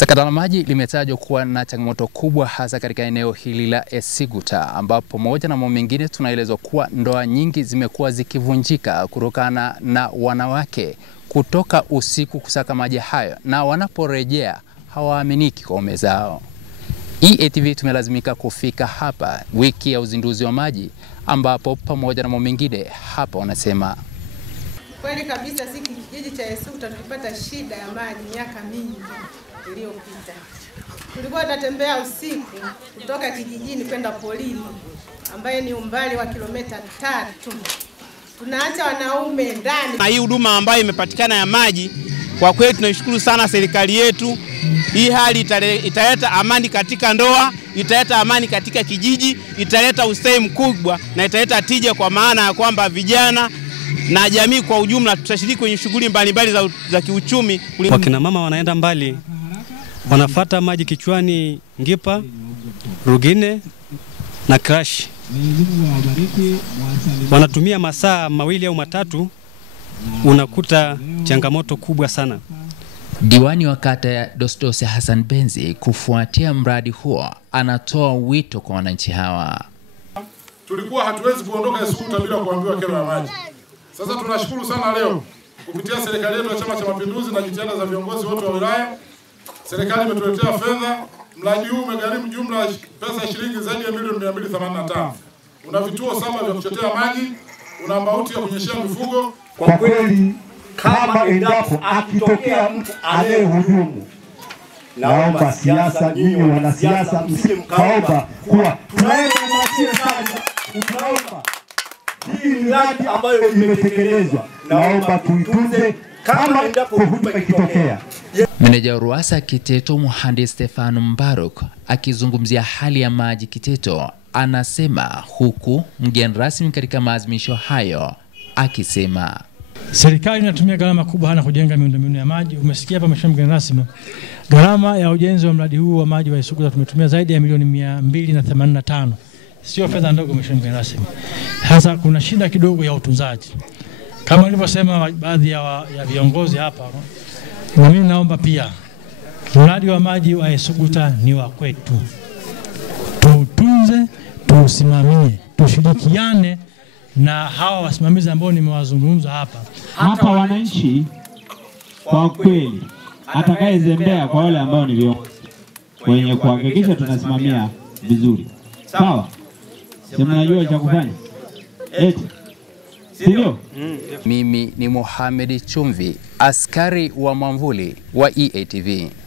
Sakata la maji limetajwa kuwa na changamoto kubwa hasa katika eneo hili la Esiguta, ambapo pamoja na mambo mengine tunaelezwa kuwa ndoa nyingi zimekuwa zikivunjika kutokana na wanawake kutoka usiku kusaka maji hayo, na wanaporejea hawaaminiki kwa ume zao. EATV tumelazimika kufika hapa wiki ya uzinduzi wa maji, ambapo pamoja na mambo mengine hapa wanasema kweli kabisa sisi kijiji cha Esiguta tulipata shida ya maji miaka mingi iliyopita. Tulikuwa tunatembea usiku kutoka kijijini kwenda polini, ambaye ni umbali wa kilomita 3. Tunaacha wanaume ndani. Na hii huduma ambayo imepatikana ya maji, kwa kweli tunaishukuru sana serikali yetu. Hii hali italeta amani katika ndoa, italeta amani katika kijiji, italeta ustawi mkubwa na italeta tija, kwa maana ya kwamba vijana na jamii kwa ujumla tutashiriki kwenye shughuli mbalimbali za kiuchumi. Wakina mama wanaenda mbali, wanafuata maji kichwani, Ngipa, Rugine na Crash. Wanatumia masaa 2 au 3, unakuta changamoto kubwa sana. Diwani wa kata ya Dostose Hassan Benzi kufuatia mradi huo anatoa wito kwa wananchi hawa. Tulikuwa hatuwezi kuondoka Esiguta bila kuambiwa kero ya maji. Sasa tunashukuru sana leo kupitia serikali yetu ya Chama cha Mapinduzi na jitihada za viongozi wote wa wilaya. Serikali imetuletea fedha. Mradi huu umegharimu jumla pesa shilingi zaidi ya milioni 285. Una vituo 7 vya kuchotea maji, una mbauti ya kunyeshea mifugo. Kwa kweli kama endapo akitokea mtu anayehujumu, naomba siasa, nyinyi wanasiasa msije mkaomba kuwa tunaenda machie sana. Tunaomba hii miradi ambayo imetekelezwa, naomba tuitunze kama endapo huduma ikitokea. Meneja wa RUWASA Kiteto Mhandisi Stefano Mbaruk akizungumzia hali ya maji Kiteto anasema, huku mgeni rasmi katika maadhimisho hayo akisema serikali inatumia gharama kubwa hana kujenga miundombinu ya maji. Umesikia hapa mheshimiwa mgeni rasmi, gharama ya ujenzi wa mradi huu wa maji wa Esiguta tumetumia zaidi ya milioni 285. Sio fedha ndogo mheshimiwa mgeni rasmi. Hasa kuna shida kidogo ya utunzaji. Kama nilivyosema baadhi ya viongozi hapa, na mimi naomba pia mradi wa maji wa Esiguta ni wa kwetu. Tutunze, tusimamie, tushirikiane na hawa wasimamizi ambao nimewazungumza hapa. Hapa wananchi kwa kweli atakayezembea kwa wale ambao ni viongozi wenye kuhakikisha tunasimamia vizuri. Sawa? Sema najua cha kufanya. Sio? Mimi ni Mohamed Chumvi, askari wa mwamvuli wa EATV.